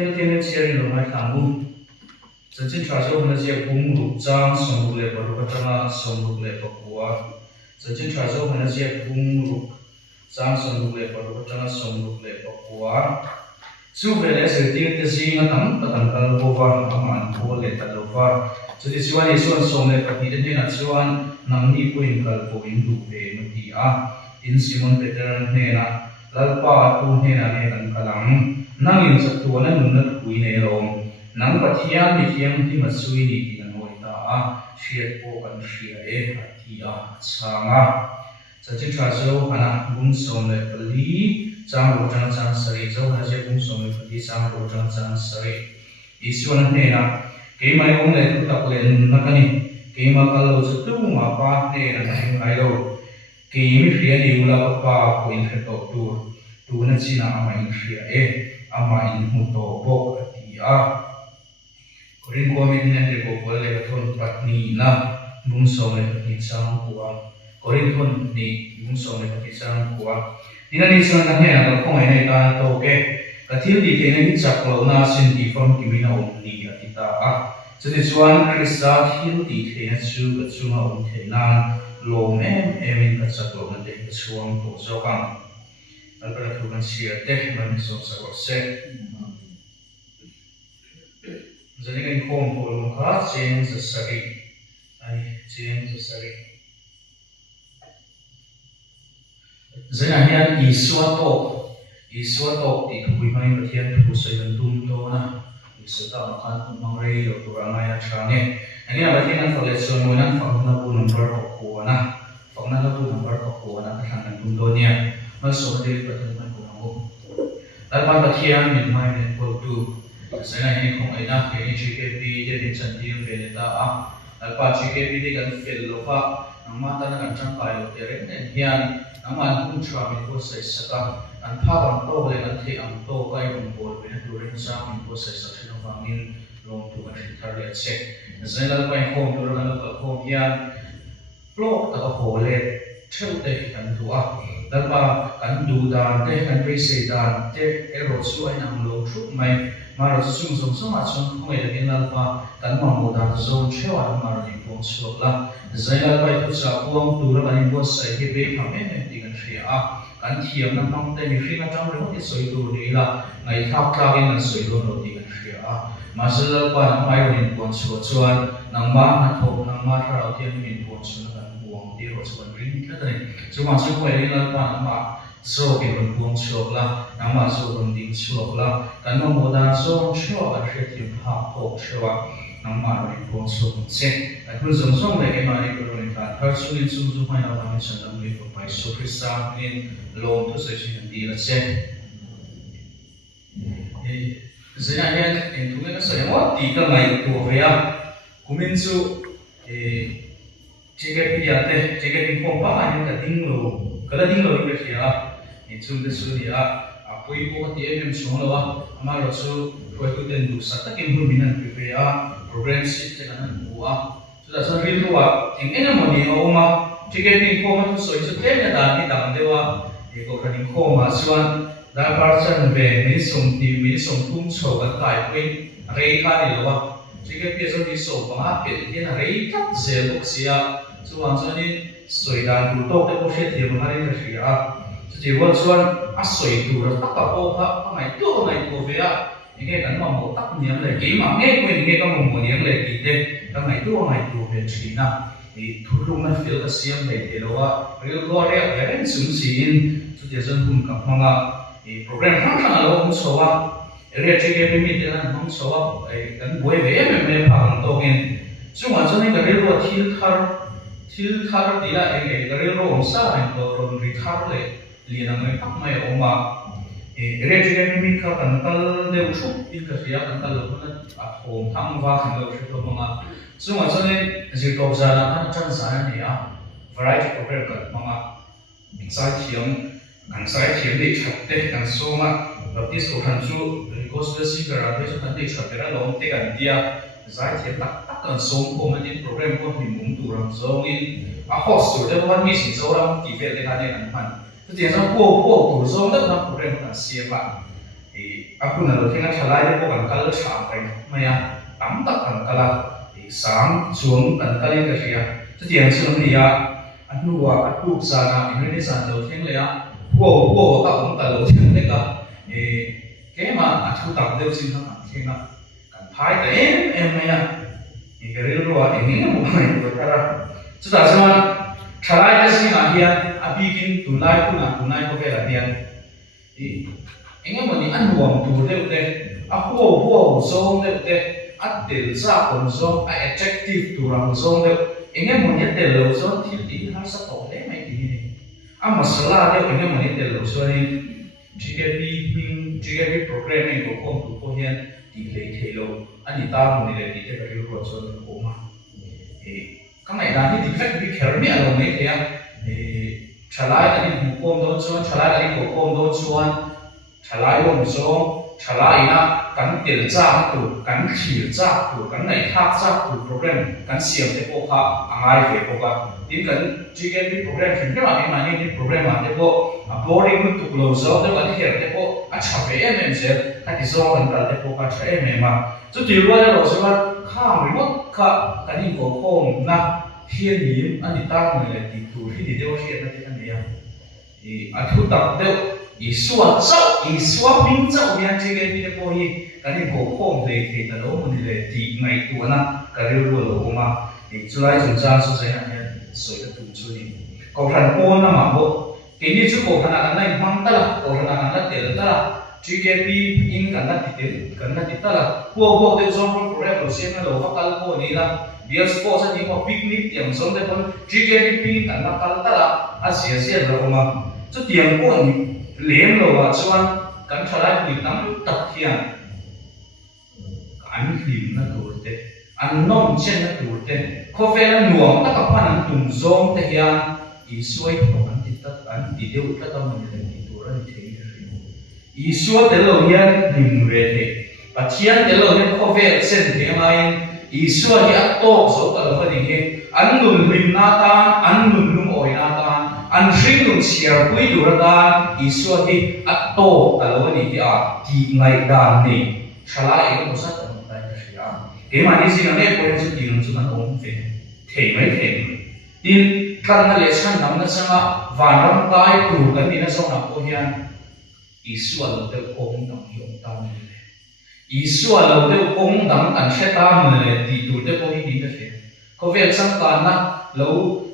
theo thiên chia rồi mai thằng bung chân chân trả cho mình chia bung lục trang sông lục lệ bờ lục trang sông lục lệ bờ qua chân chân trả cho mình chia bung lục trang sông lục lệ bờ lục trang sông lục lệ bờ qua chú về lẽ sự tiên cái gì nó nắm và tầm cờ vô vàn mà anh vô lệ tận lục vàn cho thì chú anh xuân sông lệ bờ thì đến là chú anh nắm đi quên cờ vô in đủ về nó thì in Simon Peter này là lalpa tu này là này tận cờ lắm năng in sắp tu nó nung nó quỳ này rồi nang pathian ni thiam ti masui ni ti noi ta share po kan share ti changa cha chi cha zo hana bung som le pali chang ro chang chang sari zo ha je bung som le pali chang ro chang chang sari iswan ne na ke mai ong le tu tak le na kani ke ma kal lo chu tu ma pa ne na ai lo ke mi hria ni ula pa ko in khe tu na chi na ama in hria ama in mu to bo ti Korin komin na de ko le ka thon patni na bung som le patni sang kuwa Korin thon ni bung som le patni sang kuwa ina ni sang na he na ko ai ta to ke ka thil di te ni chak lo na sin di from kimina om ni atita chani chuan krista thil di the na chu ka chu ma om the na lo em in ka chak lo na de ka chuang to zo kang al para thu kan share te man so sa ko se jadi kan kumpul muka change sari, change sari. Jadi akhirnya iswato di kui mai bertian pusai bentum tu na, serta makan mengrei do kurang ayat canggih. Ini berarti kalau lesson mana fakna pun nomor kokuana, fakna pun nomor kokuana kesangan bentuknya, masuk dari pertemuan kurang. Lalu bertian min mai dan waktu Saya ini kong ina kini GKP jadi cantik veleta alpa GKP di kan velopa nama tanah kan campai lo tereng hian nama pun travel ko saya saka an pharam to boleh kan thi am to kai bol bena turin sa min ko saya saksi no pamin long tu kan thar le che saya lalu kai kong tu kan ko kong hian plot ta ko le theu te kan tua dalpa kan du dan te kan pe se dan te ero su ai nam lo thu mai Maro sung sung sung at sung kung ay lagin lalpa kan mamuda zone chewa ang maro ni pong sulokla zay lalpa ito sa puwang tura kanin boss sa ikibe kami hindi kan siya kan tiyam ng mga tayo ni na tang rin ito ito nila ngay tap-takin ng suyo no di kan siya masal lalpa ng mayroon ni pong suloksuan ng mga hop ng mga taraw tiyan ni pong suloksuan puwang tiro sa rin kita rin so masal kung ay lalpa ng mga so ke buông chuộc la nang ma so buông ding chuộc la kan mo moda so chuộc a hre tim ha ko chuộc nang ma ri buông chuộc che a kun zong zong le ke ma ri ko ri ka thar su ni su su mai na ma ni san dam le ko pai so krista nin lo to se chi di la che zena hian en tu na sa mo ti ka mai ko ve a kumin chu jike pi ya te jike pi ko pa ni ka ding lo kala ding lo ni ka Itu dia apoi po ti em song lawa amaro su ko tu den du sa ta kim hu minan PPA program sheet te kan buwa so da sa rin ruwa ting ena mo ni o ma ticketing ko ma so itu te na da ni dang dewa e ko kan ko ma suan da par chan ve ni som tum cho kan tai pui rei ka ni lawa ticket pi so ni so ba pe ti na rei ka ze bok sia chuan so ni soi dan du to te ko she ti ma ri ka sia chỉ có chuan a soi tu ra tất cả bộ ha ngày tu ngày tu về nghe cái mà một tắc niệm lại kỹ mà nghe quên nghe cái một niệm lại kỹ thế cái ngày tu về chỉ na thì thu lung nó phiêu cái xiêm này thì đó real go đấy cái này sung xin chú chỉ dân cùng cả phong thì program khác là lo không số cái chỉ cái mình thì là không số cái buổi về mình phẳng to nghe chúng mà cho nên cái real go thiếu thar thì là cái real go không sao anh có rồi thar lại liền là người khác mày ông mà cái chuyện này mình cần cần đều chút ít cái gì cần cần lúc đó hồn thăng va thành đầu chút mà so mà cho nên chỉ cầu ra là anh chân sáng này variety program cần mà sai thiếm để chặt tết càng số mà đầu tiên số hàng số có số gì cả rồi cho anh để chặt cái đó tết càng tia sai thiếm tắc cần số của mình program của mình muốn tụ làm số in host rồi đóวันนี้สิ่งเราที่เป็นในการในการพัน Jadi yang saya buat tu, so nak program nak siapa? aku na lo thenga thalai de ko kan kal chha kai maya tam tak kan kala sang chuang kan kalin ka ria chu tiang chu ni ya anuwa atu sa na ingredients an lo theng le ya wo ka om ka lo theng le ka ke ma atu tak de sin ha theng na kan phai ta em maya ni ka ri lo wa ni mo mai ko tara chu ta chuan thalai ka sin a hian abikin tunai ko ve la hian engem moni an nuam tu de a huo zong de a tel sa kon zong a attractive tu rang zong de engem moni tel lo zong thil ti har sa to le mai ti ni a masala de engem moni tel lo so ni GKP programming ko kom tu ko hian ti le thelo ani ta moni le ti te ka ri ro so ko ma ka mai da ni defect bi kher mi a lo mai thia chalai ani mu kom do chuan chalai ani ko kom do chuan thalai lom zong thalai na kan tel cha tu kan khir cha tu kan nai thak cha tu program kan siam te ko kha angai ve ko ka tin kan GKP program fin ke ma ni program ma te ko boarding tu lo zo de kan her te ko a cha ve em se ka ti zo kan dal te ko ka cha em ma chu ti ro ya ro so wa kha mi mot kha kan ni ko khom na hian ni ani ta ni le ti tu hi di de wa hi na te kan ya a thu tak de Isua ping zau yang jige ni ko hi kani ko khom le the ta lo mun le ti ngai tu na ka ri ro lo ma ni chulai chung cha su sai na soi ta tu chu ni ko phan ko na ma bo ke ni chu ko phana kan nai mang ta la ko phana kan la tel ta la GKP in kan na ti tel kan na ti ta la ko de zong ko pro sim na lo ka kal ko ni la biar sport sa ni ko picnic yang zong de kon GKP ping kan na kal ta la a sia lo ma chu tiang ko ni lem lo wa chuan kan thalai pui tam tak hian kan hlim na tur te an nom chen na tur te kho vel nuam ta ka phan an tum zong te hian I suai to an ti tat an ti deu ta tam ni le ti tur an thei I suai te lo hian lim re te pathian te lo hian kho vel chen te mai I suai hi a to zo ta lo ni he an lum lim na ta an lum oi na ta an hring lung siar pui dur dan Isua hi at to alo ni a ti ngai dan ni thala e ko sa ta ta ria ke ma ni sing ne ko chu ti lung chu man ong fe thei mai thei tin kan na le chan nam na sanga van ram kai tu kan ni na so na ko hian Isua lo te ong dam yong ta ni le Isua lo te ong dam kan she ta ni le ti tu te ko hi ni ta fe ko ve sang ta na lo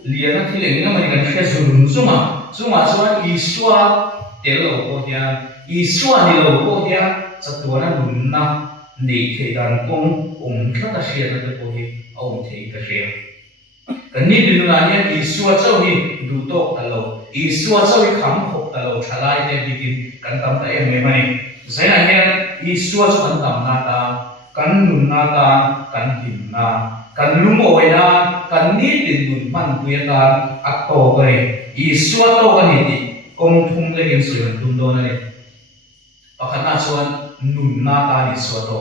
lian thi leng na mani kan hre zulum zuma chuan Isua tel lo ko hian Isua ni lo ko hian chatuana lum na nei the dan ong thla ta hria na te ko hi ong thei ka hria kan ni din na hian Isua chau hi du to ta lo Isua chau hi kham khop ta lo thalai te bikin kan tam ta em mai zaina hian Isua chu kan tam na ta kan lum na ta kan him na kan lum oi na kan ni tin nun man puya ta at to kare Isua to kan ni kong thum le in soi tum do na ni pakhat na chuan nun na ta ni Isua to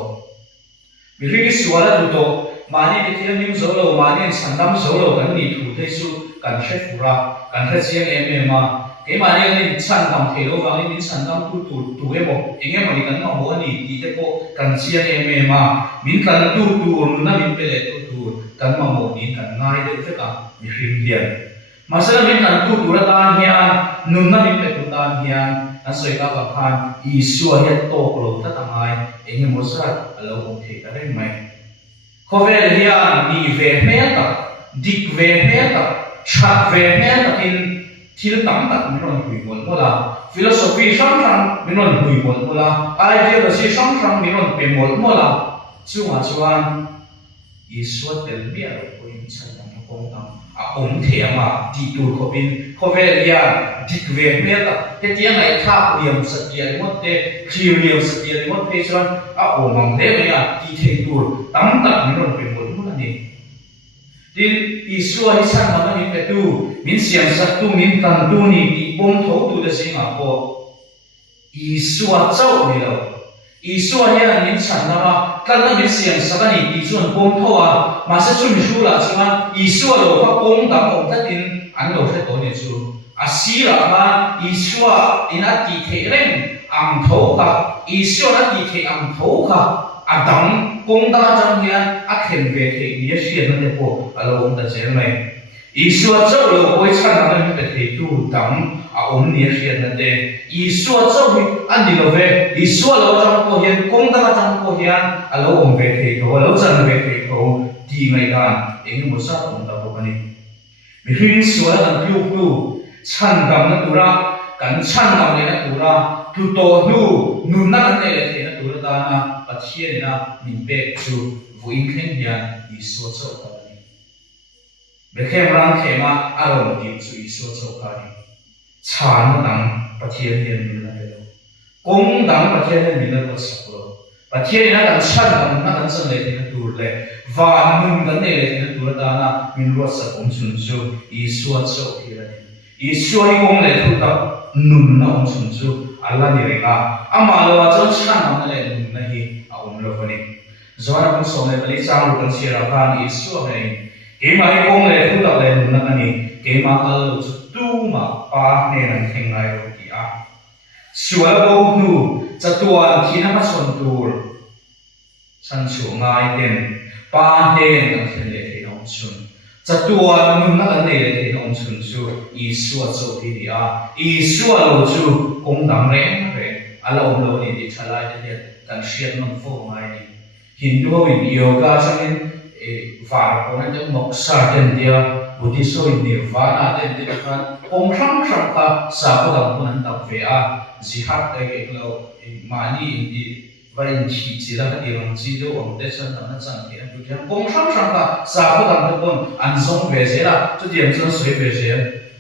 mi ri Isua la du to mani ti thiam nim zo lo mani sandam zo lo kan ni thu te su kan hre fura kan hre chiang em ma ke mani ni chan tam the lo wang ni sandam tu e mo enge mani kan ma ho ni ti te ko kan chiang em ma min kan tu na min pe le tu kan ma mo ni kan ngai de fe ka mi hrim lian masala min kan tu ra tan hian nun na min pe tu tan hian an soi ka ka khan Isua hian to lo ta tangai enge mo sa alo ong the ka re mai khovel hian ni ve me ta dik ve me ta chat ve me ta in thil tam tak min ron hui mon mola philosophy sang min ron hui mon mola ideology sang min ron pe mon mola chuan Isua tel mi a ko in chan tam ko tam a ong the ma ti tu ko bin khovel hian dik ve me ta te tiang ai tha liam sa tian mo te clear liam sa tian mo pe chuan a omang le me a ti thei tur tam tak min ron pe mon mola ni tin Isua hi san ma ni pe tu min siam sa tu min kan tu ni ti bom tho tu de sing a ko Isua chau ni lo Isua hian min chan na ma kan na min siam sa ka ni ti chuan bom tho a ma sa chu mi hru la chuan Isua lo ka kong dam ong ta tin an lo hre to ni chu a sira ma Isua in a ti the reng ang thấu ka Isu na ti the ang thấu ka adang kong da jang hian a khen ve the ni sian na te po alo om da chen mai Isu chau lo koi chan na me the tu dang a om ni sian na te Isu chau hi an ni lo ve Isu lo jang ko hian kong da jang ko hian alo om ve the ko alo chan ve the ko ti ngai dan eng mo sa om da ko ni mi hin su la piu piu chan gam na tura kan chan gam le na tura tu to nu nun na ne le the na tura da na pathian na min pe chu vuin khen hian Isu chau ka ni be khem rang khema aro ti chu Isu chau ka ni chan dang pathian hian min la le kong dang pathian hian min la ko sak lo pathian na dang chan dang na kan sang le the na tur le van nun kan ne le the na tura da na min ro sa om chun chu Isu chau hi la ni Isu hi kong le thu ta nun na om chun chu Allah ni renga ama lo cha chan na le nun na hi a om lo ni zona kun som le bali chang ru kan sira kan Isu hai ke mai kong le thu ta le nun na ni ke ma al chu tu ma pa ne nan theng lai ro ki a suwa bo nu cha tuan thi na ma chon tur san chu ngai ten pa ne nan theng le the ong chun cha tuan nun na kan ne le the ong chun chu Isu chu ti ni a Isu lo chu kong dang reng reng ala om lo ni ti thalai te kan siat non fo ngai ni Hindu in yoga changin var ko na jong moksa ten dia Buddhist in nirvana ten dia kan kong sang sang ka sa ko dang kun ta ve a jihad te ke lo mani in di varin chi chi la ka dirang chi do om te chan na chan ke na tu kong sang sang ka sa ko dang kun an zong ve je la tu diam zong sui ve je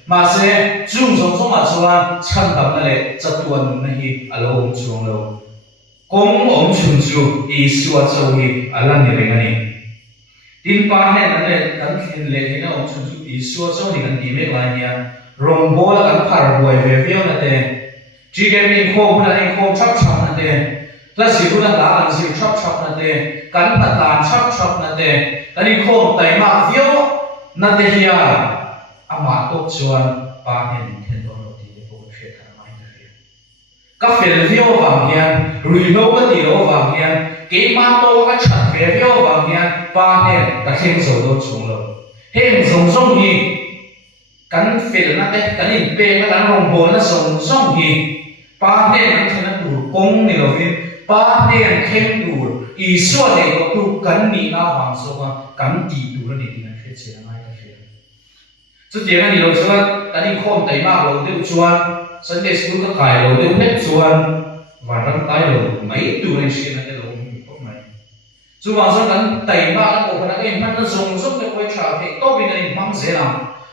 ma se chung zong zong ma chuan chan dam na le cha tuan na hi alo om chung lo kong om chun chu Isu chau hi ala ni renga ni tin pa ne na le kan khin le ni na om chun chu Isu chau ni kan ti me lai nia rong bo la kan phar boi ve ve na te ji ge min kho na ni kho chap chap na te la si ru na la an si chap chap na te kan ta tan chap chap na te kan ni kho tai ma vio na te hiya ama tok chuan pa ne ni then do lo ti ko she tha mai na ri ka fel vio wang hian rui no ka ti lo wang hian ke ma to ka chat ve vio wang hian pa ne ka khen so do chung lo hem zong zong hi kan fel na te kan in pe ka kan rong bo na zong zong hi pa ne na thena tu kong ni lo hin pa ne khen tu Isu ne ko tu kan ni na wang so ka kan ti tu la ni na phe che mai ka phe chu ti na ni lo chuan kan in khom tai ma lo de chuan Sunday school ka kai lo de net chuan và răng tay lo mấy tu này xí na cái lo không mai chu wang so kan tai ma ko ka cái man na zong zong te koi cha te to bi na ni mang ze la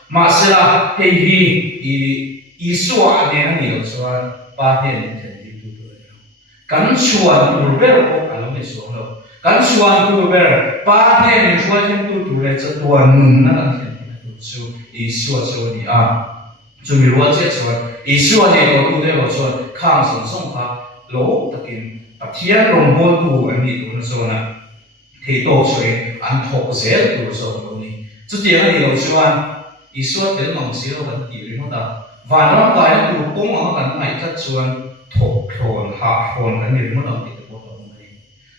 ma se la he hi Isu a ne na ni lo chuan pa he ni the ti tu tu kan chuan tu ber ko ka lo ni so lo kan chuan tu ber pa he ni chuan tu tu le cha tuan nun na kan the na tu chu Isu chu ni a chu mi ro che chuan Isu ne ko tu de lo chuan khang song song ka lo takin pathian rong bo tu an ni tu na so na thei to chwe an thok zel tu so lo ni chu ti ani lo chuan Isu tel nong si lo kan ti ri mo ta van ram kai tu kong ang kan ngai ta chuan thok thon ha thon kan ni mo ta ti ko to ni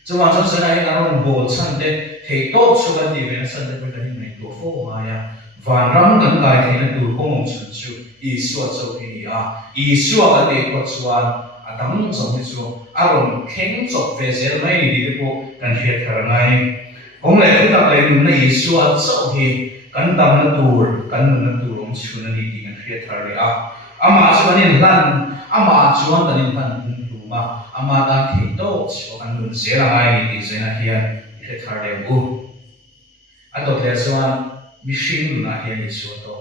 chu wa chu sa na rong bo chan de thei to chuan ti ve na san de ka ni mai to fo ma ya van ram kan kai thei na tu kong ong chan chu Isu chu hi a Isu ka te ko chuan adang zong ni chu aron kheng chok ve zel mai ni de ko kan hiat thar ngai ong le thu ta le nun na Isu chu hi kan tam na tur kan nun na tur ong chu na ni ti kan hiat thar le a ama chuan in lan ama chuan kan in han tu ma ama ta thei to chu kan nun zel ngai ni ti zena hian hiat thar le u a to le chuan mi shin nu na hian Isu to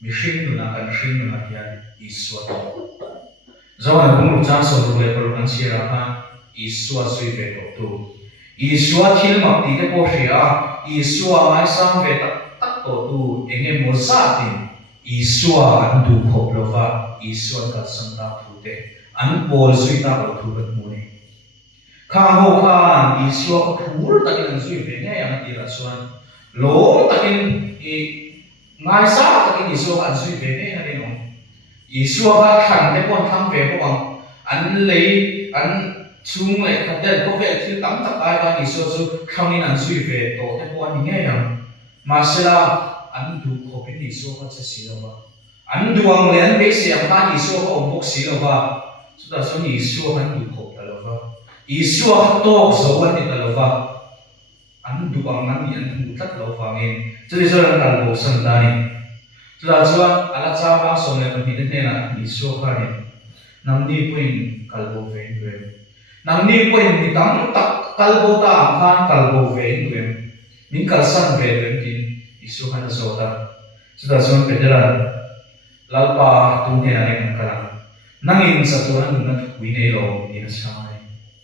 mi shin nu na kan shin nu na hian Isu to Zawang kung cha so lu le por kan sira ha Isu sui ve ko tu Isu thil mak ti te po hria Isu mai sam ve tak tak to tu enge mo sa tin Isu an du khop lo va Isu ka sam ta thu te an pol sui ta ko thu bat mu ni khang ho khan Isu ko thur takin an sui ve nge yang ti ra chuan lo takin ngai sa takin Isu an sui ve nge na ni no Isu ka khan te pon thang ve ko bang an lấy an chung lại khát đến có vẻ thứ tắm tắc ai ba Isu chu không nên an suy về tổ thế quan nghe rằng mà sẽ là an du khổ bên Isu có sẽ xí đâu an duang lên bây giờ ta Isu có ông bốc xí đâu ba chúng ta nói Isu an du khổ đâu ba Isu hát to số anh đi đâu ba an duang an đi an du tất đâu ba nghe cho nên là cần bổ sung ta này chúng ta nói ala cha ba số này mình thấy thế là Isu khai này nằm đi quên kalbo về người nằm đi quên thì tắm tắc kalbo ta khan kalbo về người mình kalsan về người thì Isu khai là số ta chúng ta nói về là lalpa tung thế này mình kalang nangin sa tuhan nung quý này rồi thì nó sao này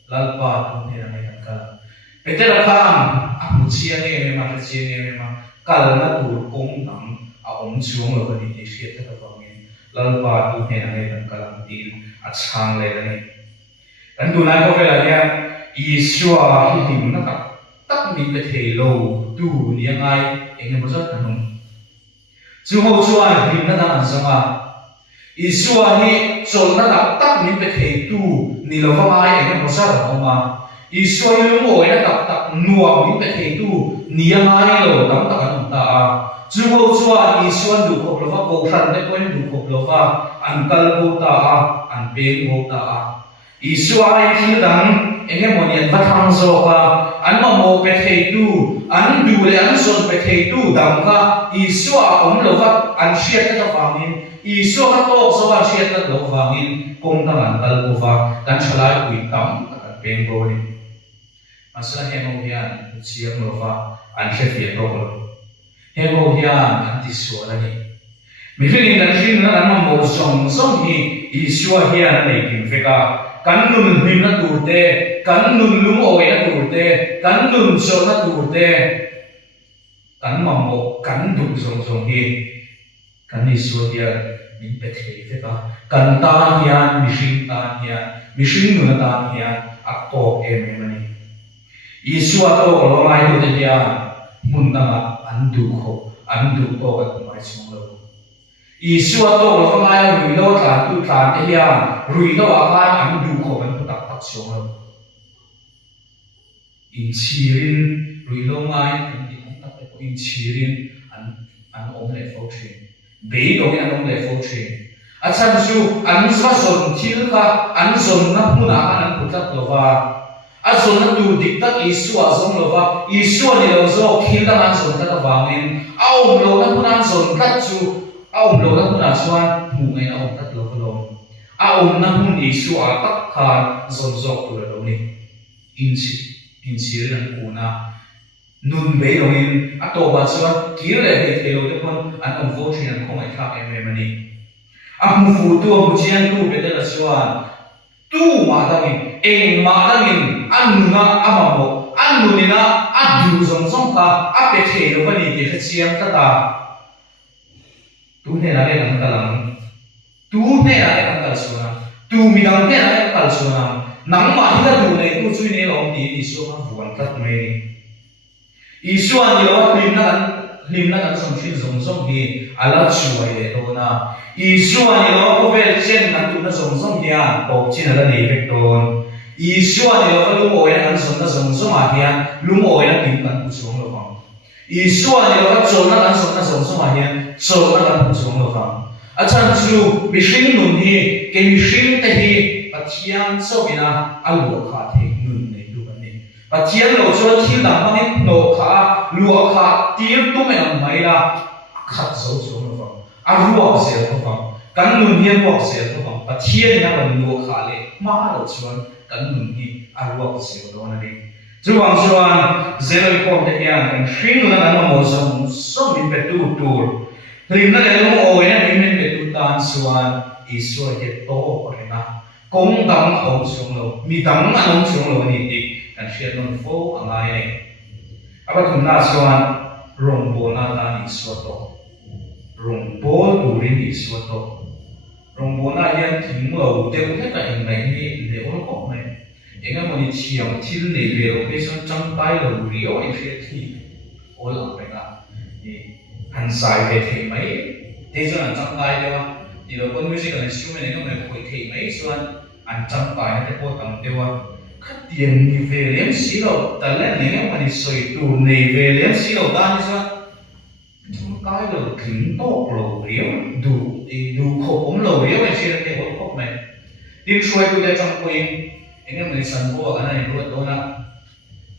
lalpa tung thế này mình kalang bây giờ kham amu chia này mà cái chia này mà kal na tur công nang ông xuống rồi thì sẽ thế nào vậy lalpa tung thế này mình kalang tin achang le này anh tu này có phải là nha Isu hi him na tak min be thelo tu ni ai em có rất là không chú hậu chuan him na đang sống à Isu hi chol na tak min be thei tu ni lo va ai em có rất là không à Isu hi lu ngồi na tak nuam min be thei tu ni ai lo tam tak an ta à chú hậu chuan Isu an du khop lo va ko than de ko du khop lo va an kal ho ta à an pe ho ta à Isu ai thil dang em muốn nhận bắt thang zo ka an ma mo pe thei tu an du le an son pe thei tu dam ka Isu a om lo va an shiat ta wangin Isu ha to zo an shiat ta lo wangin kong ta an kal ko va kan chalai ui tam ta pen go ni masala he mo hian chiam lo va an she fi ro lo he mo hian an ti so la ni mi rin dan rin na an ma mo song hi Isu hian nei kin fe ka kan nun him na turte kan nun lum oi na turte kan nun so na turte kan mammo kan du song hi kan Isu dia min pe thei ve ka kan ta hian mi hring nu na ta hian a to em mani Isu a to lo mai tu te dia mun na an du to ka mai song lo Isu a to lo mai rui lo tlan tu tlan te hian rui lo a kai an du kho kan tu tak song lo in chirin rui lo mai an ti tak tak ko in chirin an om le fo thin be do an om le fo thin a chan chu an swa son thil kha an son na huna an putat lo wa a son na tu dik tak Isu a zong lo wa Isu ni lo zo khil da an son ta wangin a om lo na huna an son tat chu a om lo na huna chuan mu ngai na om tat lo lo a om na hun Isu a tak khan zon zok tu lo ni in chirin an kuna nun be lo in a to ba chuan kir le he thelo te kon an om vo thin an khong ai thak em ani a mu fu tu mu chian tu be la chuan tu ma dangin eng ma dangin an nunga amamo an nunina a du zong zong ka a pe thelo ba ni te chiam ta ta tu ne la le kan kalang tu ne la le kan kal chuan tu mi dang ne la le kal chuan nang ma hi da tu ne tu chui ne lo ti Isu ha vuan tat mai Isu an yo lim na kan som thin zong zong hi ala chuai le to na Isu an yo ko vel chen na tu na zong zong hian ko chin ala nei vek ton Isu an yo lu oi na kan som na zong zong a hian lu oi na kim kan pu chong lo bang Isu an yo chol na kan som na zong zong a hian chol na kan pu chong lo bang a chan chu mi hring nun hi ke mi hring te hi pathian so bina alu kha the nun nei du kan ni pathian lo chuan thil dang bangin no kha lu kha tir tu me ang mai la khat zo chong lo bang a ruak se lo bang kan nun hi ruak se lo bang pathian na kan lu kha le ma lo chuan kan nun hi a ruak se lo na ni chu wang chuan zero form te hian kan hring nun na mo so min pe tu tur lim na le lo oi na min pe tu tan chuan Isu he to ko na kong dam ông xuống lầu mi dam anh ông xuống lầu ni ti kan share non fo angai nei aba thum na chuan rong bo na ta ni so to rong bo turin ni so to rong bo na hian thing lo te ko ta in nei ni le o ko mai enga mo ni chiam thil nei ve o pe son chang tai lo ri o i fe thi o la pe na ni han sai ve the mai te chuan chang tai le wa ni lo kon music an instrument enga mo ko the mai chuan an cham pai na te po tam tewa khat tiền ni về liếm xí đâu ta lên nếu mà đi soi tù này về liếm xí đâu ta như sao chúng cái là kính tốt lầu liếm đủ khổ ống lầu liếm này xí là cái hộp khóc này tin xuôi tôi đã trong quên anh em mình sẵn vô cái này luôn đó là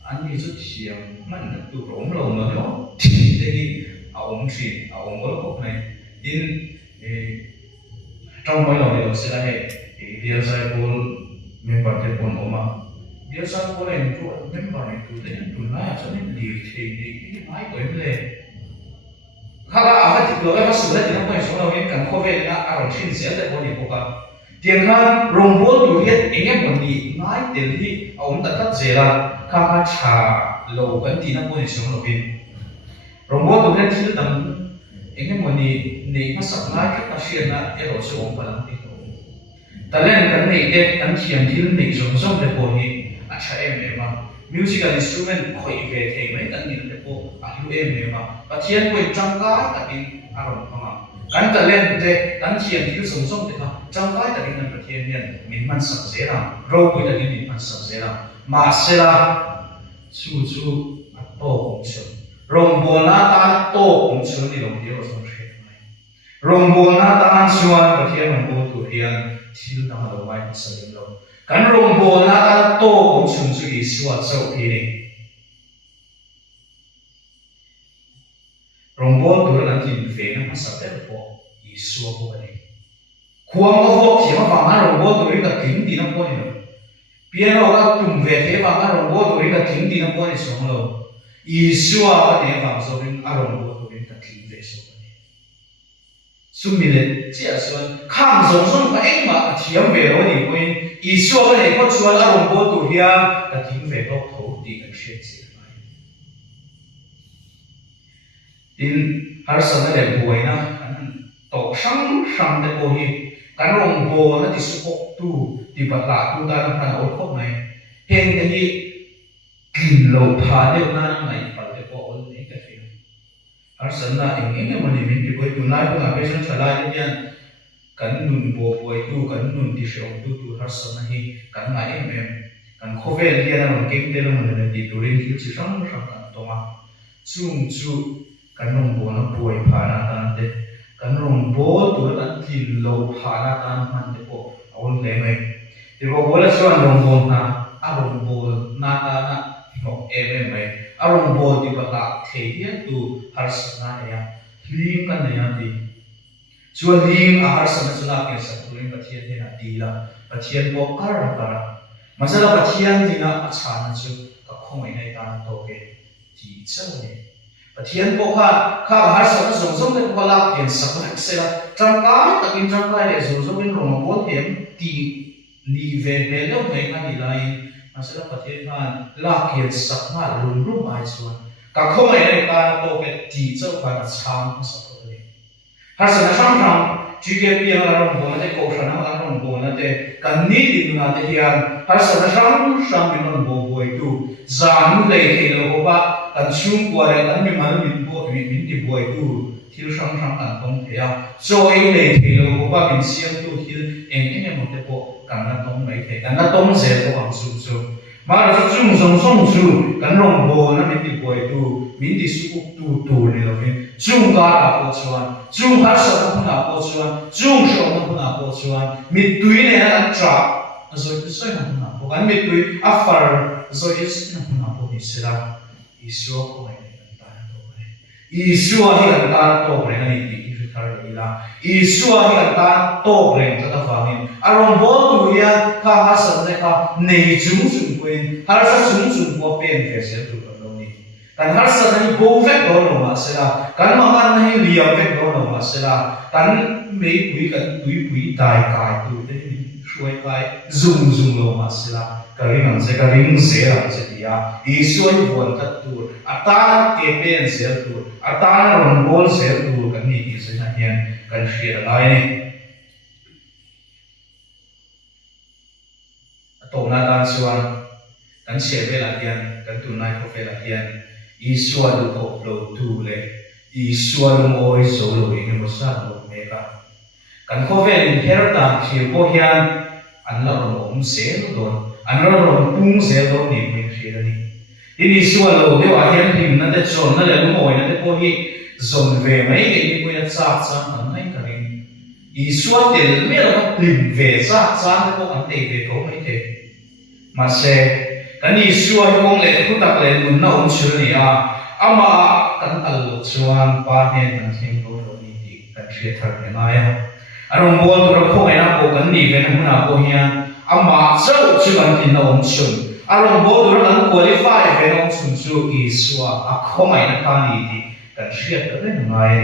anh đi rất xiêm mình là tù ống lầu nữa đó thì đây ống xì ống có khóc này tin trong mỗi lầu đều sẽ là hệ thì điều sai vô mình bảo thế còn ốm mà điều sai vô này mình bảo này tụi đấy tụi nó cho nên điều thì cái máy của em lên khác là ở cái chỗ cái phát sinh thì nó phải số đầu tiên cần có về là ở trên sẽ là có điểm của cả tiền khác rồng bố tụi hết anh em còn đi nói tiền đi ông đã cắt dễ là khác trả lầu vẫn thì nó có điểm số đầu tiên rồng bố tụi hết thì tầm anh em còn đi này phát sinh lại các phát hiện là cái đồ số ông phải làm gì ta lên cái này để anh chị em thiếu này giống để bồi hi à cha em mà musical instrument khởi về thì mấy anh nhìn để bồi à hiểu em mà và thiên quên trong cái tại vì à rồi không à anh ta lên để anh chị em thiếu giống để không trong cái tại vì mình thiên nhiên mình mang sẵn dễ làm rồi bây giờ mình mang sẵn dễ làm mà sẽ là chú to cũng chừng rồng bồn na ta to cũng chừng thì đồng điều giống thế này rồng bồn na ta xuân và thiên rồng bồn tụ hiền thiếu ta đầu vai một sợi lông cắn rồng bồn na ta to cũng chừng chú ý xuân sâu thì này rồng bồn tụ là tìm về nó sắp đến bộ ý xuân của này khuôn có vô chỉ mà bằng ăn rồng bồn tụ là kính thì nó có gì nữa piano các tùng về thế bằng ăn rồng bồn tụ là kính thì nó có gì xuống lâu ý xuân cái này bằng số bên ăn rồng bồn tụ là kính về xuống sumile chia xuân khang giống giống cái anh mà chiếm về đó thì quên ý xuân cái này có xuân ở đồng bộ tụ hia làทิ้งvề góc thấu thì cái chuyện gì vậy tin har sana le buai na to sang sang de ko hi kan rong bo na ti su kok tu ti bat la tu ta na kan ol khop này hen cái hi kin lo pha de na na mai pa de ko ol ne ka fi har sana engenge mani min ti koi tunai ko na pesan chala ni yan kan nun bo poi tu kan nun ti shong tu har sana hi kan ngai em kan khovel dia na mon kem te lo mon na ti turin ki chi sang sang kan to ma chung chu kan rong bo na poi pha na tan te kan rong bo tu an kin lo pha na tan man te ko on le mai ti bo bola chuan rong bo na a rong bo na ta na no em mai a rong bo ti ba la the hi tu har sana ya lim kan ya ti chuan lim a har sana chuna ke sa turin pathian ne na ti la pathian bo kar ra masala pathian ti na a chana chu ka khomai nei ta to ke ti chau ne pathian bo kha har sana zong zong ne ko la ken sa ko se la tram ka takin tram ka le zong zong in rong bo them ti ni ve ve lo mai ka ni lai masala pathian han la ken sa ma lun ru mai chuan ka khomai nei ta to ke ti chau ka na chang sa ko ne har sana sang sang GKP ang larong bo na te ko sana larong bo na te kan ni din na te hian har sana sang sang min bo bo tu zan le the lo ko ba kan chung kwa le kan mi mal min bo min ti bo tu thil sang sang kan tong the ya choi le the lo ko ba min siam tu thil eng mo te po kan na tong mai the kan na tong se ko ang su su mà là chung song song su kan rong bo na min ti bo tu min ti su tu tu ne lo min chung ga a ko chuan chung har sa na ko chuan chung so na ko chuan mi tui ne na tra so ti so na ko kan mi tui a far so is na ko ni sira isu ko mai ta to ne isu a hi kan ta to ne ni ti ri thar ila isu a hi kan ta to ne ta ta fa ni arong bo tu ya ka ha sa ne ka nei chung chung quên har sa chung chung ko pen fe se tu kan har sa ni bo vek do no ma se la kan ma man nahi liam vek do no ma se la kan mei pui kan pui dai kai tu te shuai kai zum lo ma se la ka ring se la se dia I suai bon tat tu ata ke pen se tu ata na ron bol se tu kan ni ti se na hian kan shia lai ni to na tan suan kan se ve la hian kan tu nai ko ve la hian Isua lu ko lo tu le Isua lu moi so lo ni mo sa lo me ka kan ko ven her ta khi ko hian an la rom se no don an la rom pung se do ni me khira ni ini suwa lo de wa hian him na de chon na le mo na de ko hi zon ve mai ke ni ko ya cha cha an nai ka rin i suwa tel me la lim ve cha cha de ko an te ve ko mai te ma se kan i suwa kong le ku tak le nun na chul ni a ama kan al lo chuan pa hen kan thim lo lo ni ti kan thia thar ne na ya arong mo to ro ko ai na ko kan ni ve na na ko hian ama chau chu kan tin na chun arong mo to ro kan qualify ve na chun chu i suwa a ko mai na ka ni ti kan thia ta le ngai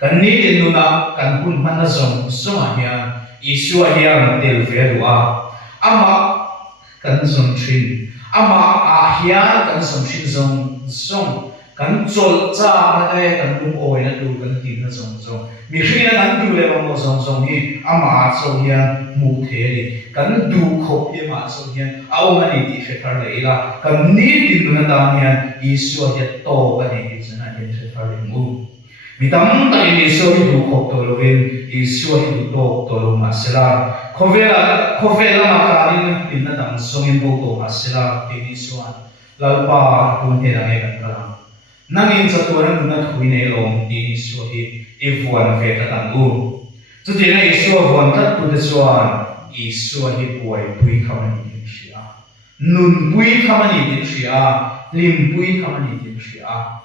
kan ni tin nu na kan hun man na zong so ma hian i suwa hian tel ve ru a ama kan zong thin ama a hian kan zong thin zong kan chol cha na ai kan lum oi na du kan tin na zong mi hri na kan du le mo zong hi ama cho hian mu the li kan du khop ye ma cho hian au ma ni ti fe thar le la kan ni tin na da hian isu ya to ka ni ti chana ye fe thar le mu mi tam ta ni so hi du khop to lo ven isu hi du to lo ma sela khovela ma ka ni tin na dang song in bo to ma sela ti ni suan lalpa kun he na ngai kan ka nangin sa tuan na thui nei long ti ni so hi ifuan ve ta tang u chu ti na isu von ta tu de chuan isu hi buai pui khamani din sia nun pui khamani din sia lim pui khamani din sia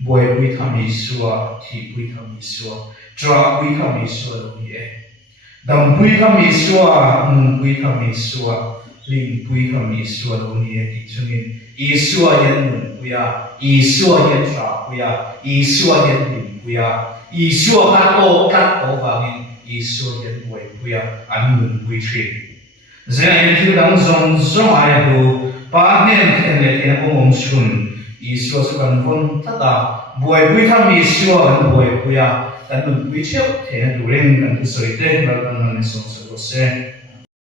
buai pui khami suwa thi pui khami suwa tra pui khami suwa lo ni e dam pui khami suwa nun pui khami suwa lim pui khami suwa lo ni e ti chungin isu yan nun puya isu yan tra puya isu yan lim puya isu ka to vangin isu yan buai puya an nun pui tri zai in thu dang zong ai hu pa nen khen le ke ko mong chun isu su kan von ta da buai pui tham isu an buai puya kan nun pui cheu the du ren kan soi te mal kan ne so se